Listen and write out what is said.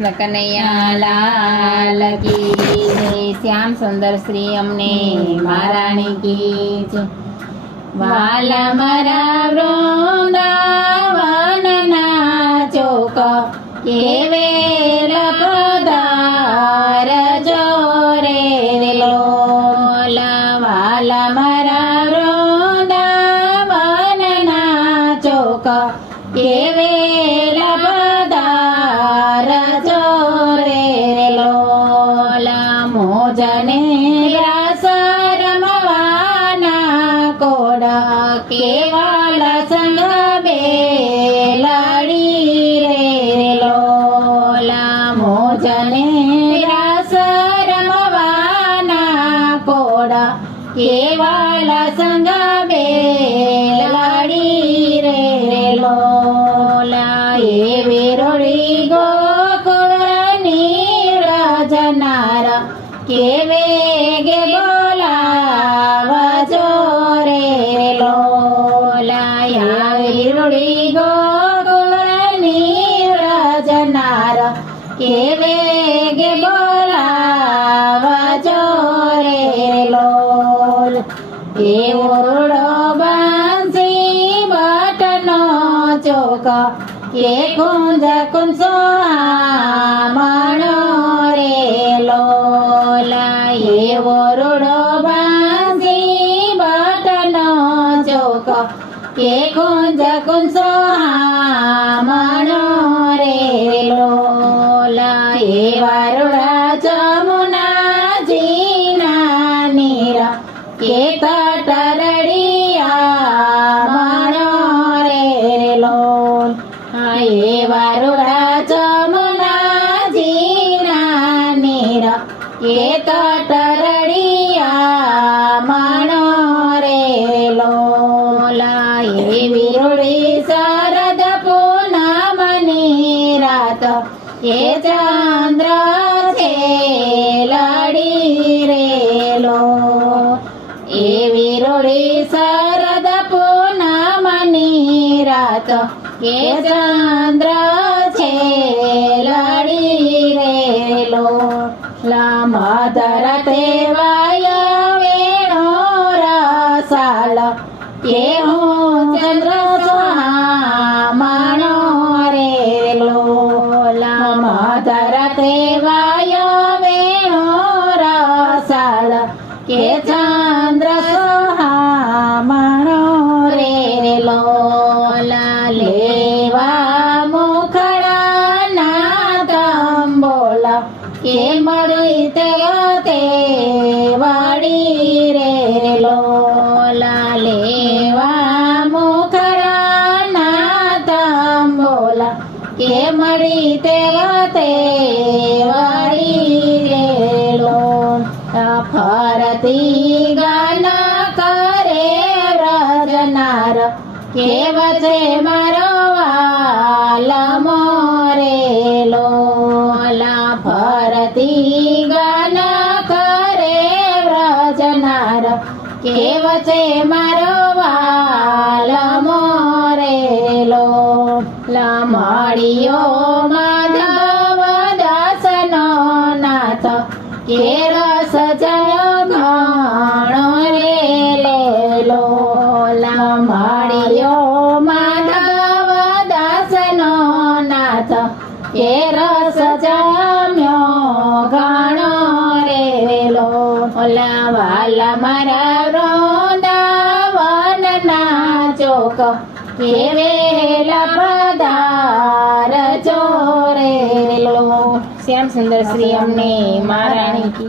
કૃષ્ણ કનૈયા લાલ કી જય. શ્યામ સુંદર શ્રી અમને મહારાણી કી જય. વાલા મારા વૃંદાવનના ચોક કેવેલ પધાર જોરે લોલા. વાલા મારા વૃંદાવનના ચોક કેવેલ પધાર જોરે લોલા. મોજને રાસ રમવાના કોડ કેવાલ સંગ બેલાડી રે લોલા. મોજને રાસ રમવાના કોડ કેવાલ સંગ બેલાડી રે લોલા. એ વિરોળી ગોકુળની રજનાર કે વેગે બોલાવજો રે લોલા. યા વિરોળી ગોકુળની રજનાર કે વેગે બોલાવજો રે લોલ. એ ઓરડો બાંસી બટનો ચોક કે કુંજ કુંસો આમણો રે લોલા. એ ઓરડો બાંસી બટનો ચોક કે કુંજ કુંસો આમણો રે લોલા. એ વારુડા જમુનાજીના નીરા કે તટરડિયા મણો રે લોલ. એ વારુડા જમુનાજીના નીરા કે તટરડિયા મણો રે લોલા. એ વિરોળી શરદ પૂનમની રાત એ ચંદ્ર છે લડી રે લોલ. એ વિરોળી શરદ પૂનમની રાત કે ચંદ્ર છે લડી રે લોલા. મધરતે વાય વેણો રસાલ કે હું ચંદ્ર માણો રે લોલા. મધરતે વાય વેણો રસાલ કે ચંદ્ર માણો રે લોલા. લેવા મુખડાના તંબોલ કે મળી તે વાડી રે લોલા. લેવા મુખડાના તંબોલ કે મળી તે વાડી રે લોલા. ફરતી ગાન કરે વ્રજનાર કે વચે મારો વાલમો રે લોલા. ફરતી ગાન કરે વ્રજનાર કે વચે મારો વાલમો રે લોલા. મળ્યો માધવ દાસનો નાથ કે રસ જય ઘણો રે લોલા. મળ્યો માધવ દાસનો નાથ કે રસ જમ્યો ઘણો રે લોલા. વાલા મારા વૃંદાવનના ચોક કે વેલા પધાર ચોરે લો. શ્યામ સુંદર શ્રી અમને મહારાણી કી